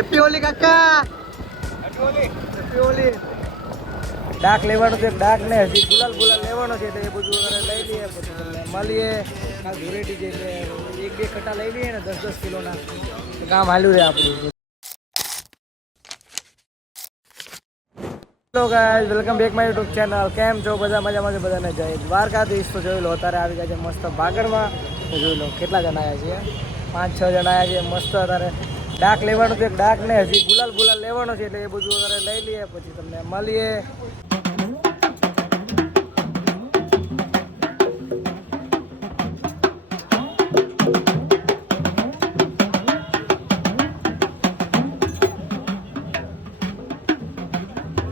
Happy Holi કાકા, happy Holi. ડાક લેવાનો છે, ડાક ને હજી ગુલાલ ગુલાલ લેવાનો છે એટલે એ બધું લઈ લઈએ, પછી તમને મળીએ. કાલ ધૂળેટી છે એટલે એક બે કટા લઈ લઈએ ને 10-10 કિલોના કામ હાલ્યું રહે આપણું. Hello guys, welcome back my YouTube channel. કેમ છો બધા? મજામાં છે બધાને? જય દ્વારકાધીશ. તો જોઈ લો અત્યારે આવી ગયા છે મસ્ત ભાગડમાં. તો જોઈ લો કેટલા જણા આવ્યા છીએ, 5-6 જણા આવ્યા છે. મસ્ત અત્યારે ડાક લેવાનું છે, ડાક ને હજી ગુલાલ ગુલાલ લેવાનો છે એટલે એ બધું અત્યારે લઈ લઈએ, પછી તમને મળીએ.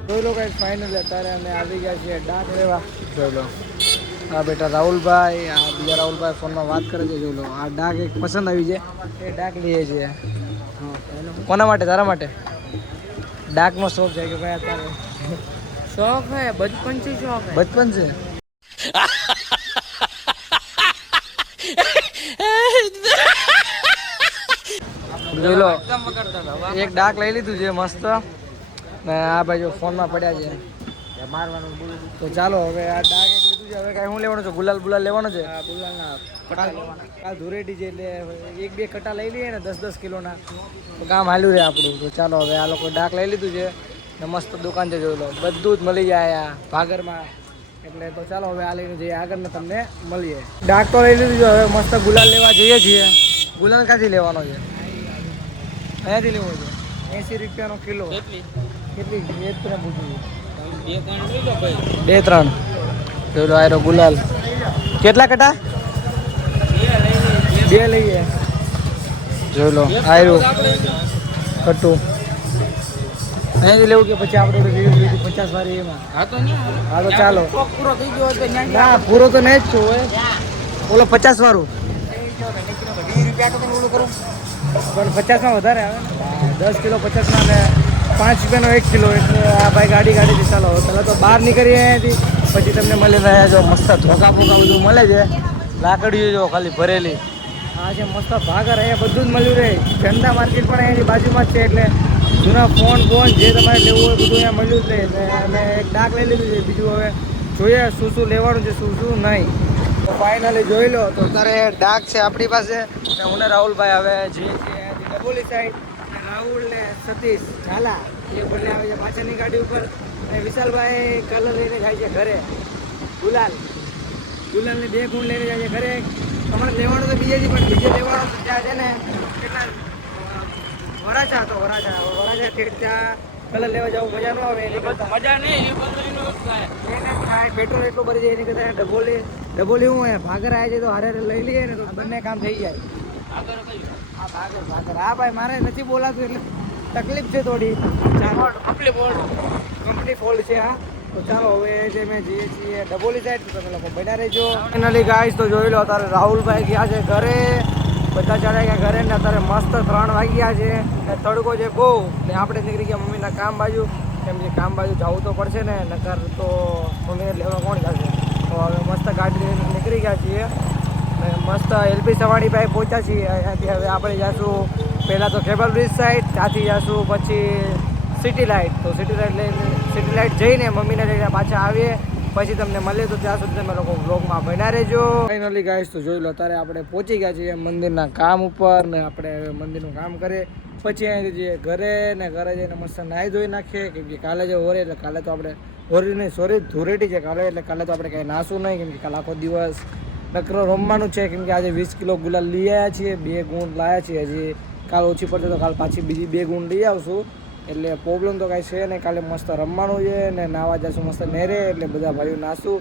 જોઈ લો ગાઈસ, ફાઇનલી અત્યારે અમે આવી ગયા છીએ ડાક લેવા. જોઈ લો આ બેટા રાહુલભાઈ, આ બીજા રાહુલભાઈ ફોનમાં વાત કરે છે. જોઈ લો આ ડાક એક પસંદ આવી છે, એ ડાક લઈએ છીએ. કોના માટે? તારા માટે? ડાકનો શોખ છે કે ભાઈ? અત્યારે शौक है, बचपन से शौक है। बचपन से જોઈ લો એક ડાક લઈ લીધું છે મસ્ત, ને આ બાજુ ફોનમાં પડ્યા છે મારવાનું. તો ચાલો હવે આ ડાક એક લીધું છે, હવે કાંઈ શું લેવાનું છે? ગુલાલ ગુલાલ લેવાનો છે. કાલ ધૂળેટી છે એટલે એક બે કટા લઈ લઈએ ને 10-10 કિલોના તો કામ હાલ્યું રહે આપણું. તો ચાલો હવે આ લોકો ડાક લઈ લીધું છે ને મસ્ત દુકાન છે. જોઈ લો બધું જ મળી જાય આ ભાગરમાં, એટલે તો ચાલો હવે આ લઈને જઈએ આગળ ને તમને મળીએ. ડાક તો લઈ લીધું છે, હવે મસ્ત ગુલાલ લેવા જઈએ છીએ. ગુલાલ ક્યાંથી લેવાનો છે? અહીંયાથી લેવો છે. 80 રૂપિયાનો કિલો. કેટલી? એ જ પૂછવું. 2-3 જોઈ લો આયરો ગુલાલ. કેટલા કટા? 2 લઈએ. જોઈ લો આયરો કટું. અહીંયાથી લેવું કે પછી આપણે 50 વાળી એમાં? હા તો ચાલો. पूरा થઈ ગયો તો ના પૂરો તો નહીં જ છું હોય. ઓલો 50 વાળું 20 રૂપિયા તો ઓલું કરું પણ 50માં વધારે આવે ને. 10 કિલો 50ના ને 5 રૂપિયાનો 1 કિલો, એટલે આ ભાઈ ગાડીથી ચાલો પહેલાં તો બહાર નીકળીએ અહીંયાથી, પછી તમને મળી રહ્યા જો મસ્ત ધોકા બોકા બધું મળે છે. લાકડીઓ જો ખાલી ભરેલી. આ છે મસ્ત ભાગર, અહીંયા બધું જ મળ્યું રહે. જનતા માર્કેટ પણ અહીંયાથી બાજુમાં જ છે, એટલે જૂના ફોન જે તમારે લેવું હોય બધું અહીંયા મળ્યું જ રહે. અમે એક ડાક લઈ લીધું છે, બીજું હવે જોઈએ શું શું લેવાનું છે, શું શું નહીં. તો ફાઇનલી જોઈ લો તો અત્યારે ડાક છે આપણી પાસે, ને હું ને રાહુલભાઈ હવે જે ડબોલી સાઈડ, રાહુલ ને સતીશ ઝાલા એ બંને આવે છે પાછળની ગાડી ઉપર, અને વિશાલભાઈ કલર લઈને જાય છે ઘરે. ગુલાલને 2 ગુણ લઈને જાય છે ઘરે. તમારે લેવાનો તો બીજે પણ બીજે લેવાનો તો ત્યાં છે ને કેટલા વરાછા ઠેઠ ત્યાં કલર લેવા જવું મજા ન આવે. એની કરતાં મજા નહીં, એ બધું થાય પેટ્રોલ એટલું ભરી જાય. એની કરતાં ડબોલી હું હોય ભાગર આવે છે તો હારે લઈ લઈએ ને તો બંને કામ થઈ જાય. ભાગર હા ભાઈ મારે નથી બોલાતું એટલે તકલીફ છે થોડી. કંપની ફોલ્ડ છે હા. તો ચાલો હવે જે મેં જઈએ છીએ ડબોલી સાઈડ, તો તમે લોકો બન્યા રહેજો. ફાઇનલી ગાઈસ તો જોઈ લો અત્યારે રાહુલભાઈ ગયા છે ઘરે, બધા ચડ્યા ગયા ઘરે ને અત્યારે મસ્ત 3 વાગ્યા છે. તડકો છે બહુ, ને આપણે નીકળી ગયા મમ્મીના કામ બાજુ, કેમ કે કામ બાજુ જવું તો પડશે ને, નકર તો મમ્મીને લેવા કોણ જશે. તો હવે મસ્ત ગાડી લઈને નીકળી ગયા છીએ ને મસ્ત એલપી સવાણી પાસે પહોંચ્યા છીએ. અહીંયાથી હવે આપણે જઈશું પહેલાં તો કેબલ બ્રિજ સાઈડ, ત્યાંથી જઈશું પછી સિટી લાઇટ. તો સિટી લાઇટ જઈને મમ્મીને લઈને પાછા આવીએ, પછી તમને મળીએ. તો ત્યાં સુધી તમે લોકો વ્લોગમાં બન્યા રહેજો. ફાઇનલી ગાઈસ તો જોઈ લો અત્યારે આપણે પહોંચી ગયા છીએ મંદિરના કામ ઉપર, ને આપણે મંદિરનું કામ કરીએ પછી અહીંયાથી જઈએ ઘરે, ને ઘરે જઈને મસ્ત નાહી ધોઈ નાખીએ, કેમ કે કાલે જે હોરે એટલે કાલે તો આપણે હોરી નહીં સોરી ધૂળેટી છે કાલે, એટલે કાલે તો આપણે કંઈ નાશું નહીં, કેમ કે કાલે આખો દિવસ નકરો રમવાનું છે. કેમ કે આજે 20 કિલો ગુલાલ લઈ આવ્યા છીએ, 2 ગુણ લાવ્યા છીએ. હજી કાલ ઓછી પડશે તો કાલ પાછી બીજી 2 ગુણ લઈ આવશું, એટલે પ્રોબ્લેમ તો કાંઈ છે નહીં. કાલે મસ્ત રમવાનું છે ને નાવા જશું મસ્ત નહેરે, એટલે બધા ભાઈઓ નાશું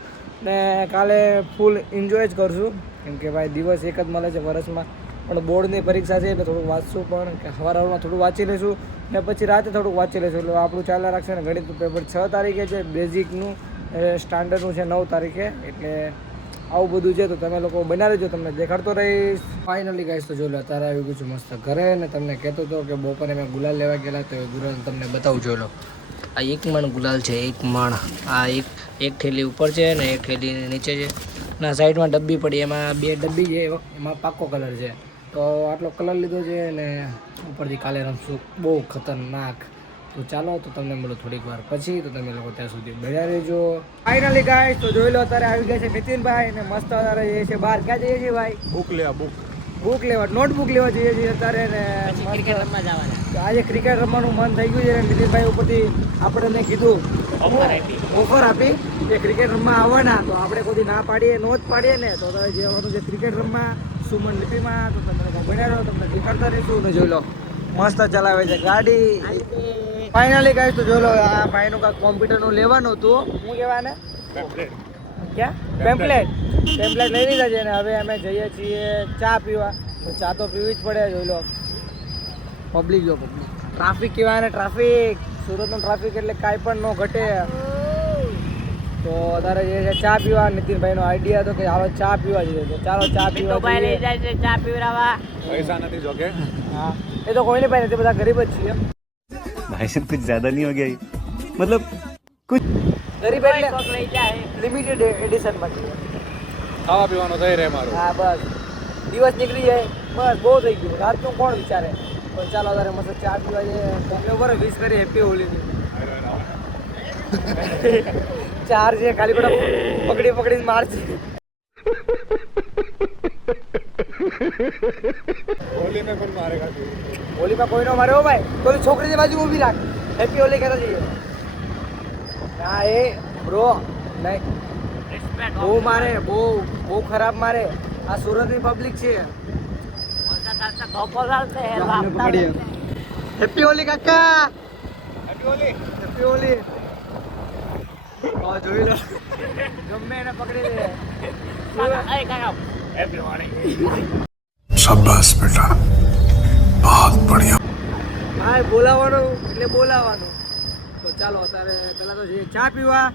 ને કાલે ફૂલ એન્જોય જ કરશું. કેમ કે ભાઈ દિવસ એક જ મળે છે વર્ષમાં, પણ બોર્ડની પરીક્ષા છે એટલે થોડુંક વાંચશું, પણ કે સવારમાં થોડું વાંચી લઈશું ને પછી રાતે થોડુંક વાંચી લઈશું. એટલે આપણું ચાલ્યા રાખશે ને. ગણિતનું પેપર 6 તારીખે છે, બેઝિકનું સ્ટાન્ડર્ડનું છે 9 તારીખે, એટલે આવું બધું છે. તો તમે લોકો બના રહેજો, તમને દેખાડતો રહીશ. ફાઇનલી ગાઈસ તો જોઈ લો અત્યારે આવી ગયું છું મસ્ત ઘરે, ને તમને કહેતો હતો કે બપોરે મેં ગુલાલ લેવા ગયેલા, તો એ ગુલાલ તમને બતાવું. જોઈ લો આ 1 મણ ગુલાલ છે, 1 મણ. આ એક થેલી ઉપર છે ને એક થેલી નીચે છે, ના સાઈડમાં ડબ્બી પડી, એમાં 2 ડબ્બી છે, એમાં પાકો કલર છે. તો આટલો કલર લીધો છે ને ઉપરથી કાલે રમશું બહુ ખતરનાક. તો ચાલો તો તમને મળું થોડીક વાર પછી, તો તમે લોકો ત્યાં સુધી બન્યા રહેજો. ફાઇનલી ગાઈસ તો જોઈ લો અત્યારે આવી ગયા છે નીતિનભાઈ ને મસ્ત અત્યારે જઈએ છે બહાર. ક્યાં જઈએ છીએ ભાઈ? બુક લેવા, નોટબુક લેવા જઈએ છીએ અત્યારે ને ક્રિકેટ રમવા જવાના. તો આજે ક્રિકેટ રમવાનું મન થઈ ગયું છે ને નીતિનભાઈ ઉપરથી આપણને કીધું ઓફર આપી કે ક્રિકેટ રમવા આવવાના. તો આપણે કોઈ ના પાડીએ નો જ પાડીએ ને તો તમે જેવાનું છે ક્રિકેટ રમવા સુમન લિપિમાં. તો તમે લોકો બન્યા રહો, તમને દેખાડતા રહીશું ને જોઈ લો મસ્ત ચલાવે છે ગાડી. ફાઇનલી ગાઈસ તો જોઈ લો આ ભાઈનું કાંઈક કોમ્પ્યુટરનું લેવાનું હતું. શું કહેવાય ને ક્યાં પેમ્પલેટ લઈ લીધા છે ને હવે અમે જઈએ છીએ ચા પીવા. તો ચા તો પીવી જ પડે. જોઈ લો પબ્લિક ટ્રાફિક કહેવાય ને ટ્રાફિક. સુરતનું ટ્રાફિક એટલે કાંઈ પણ ન ઘટે. તો અત્યારે જે છે ચા પીવા. નીતિનભાઈનો આઈડિયા હતો કે હાલો ચા પીવા જઈએ. તો ચાલો ચા પીવા જઈએ. ચા પીવડાવવા. પૈસા નથી જોકે. હા એ તો કોઈ નહીં ભાઈ નથી, બધા ગરીબ જ છીએ. भाई साहब कुछ ज्यादा नहीं हो गया ये? मतलब कुछ ગરીબ એટલે લઈ જાય. લિમિટેડ એડિશનમાં છીએ. ખાવા પીવાનું થઈ રહે મારું. હા બસ દિવસ નીકળી જાય બસ બહુ થઈ ગયું. રાતનું કોણ વિચારે. તો ચાલો અત્યારે મસ્ત ચા પીવા જઈએ. તમને ઉપર વિશ કરી હેપી હોલીની. ચાર છે ખાલી બધા પકડીને મારશે. હોલી में कौन मारेगा तू? હોલીમાં કોઈ નો મારે હો ભાઈ. કોઈ છોકરીની બાજુ ઊભી રાખ. હેપી હોલી કહેતા જઈએ. ના એ બ્રો નહીં બહુ મારે, બહુ ખરાબ મારે. આ સુરતની પબ્લિક છે. હેપી હોલી કાકા. હેપી હોલી. જોઈ લો ગમે એને પકડી લે. शाबाश बेटा बहुत बढ़िया. હા બોલાવવાનું એટલે બોલાવવાનું. તો ચાલો અત્યારે પેલા તો જઈએ ચા પીવા.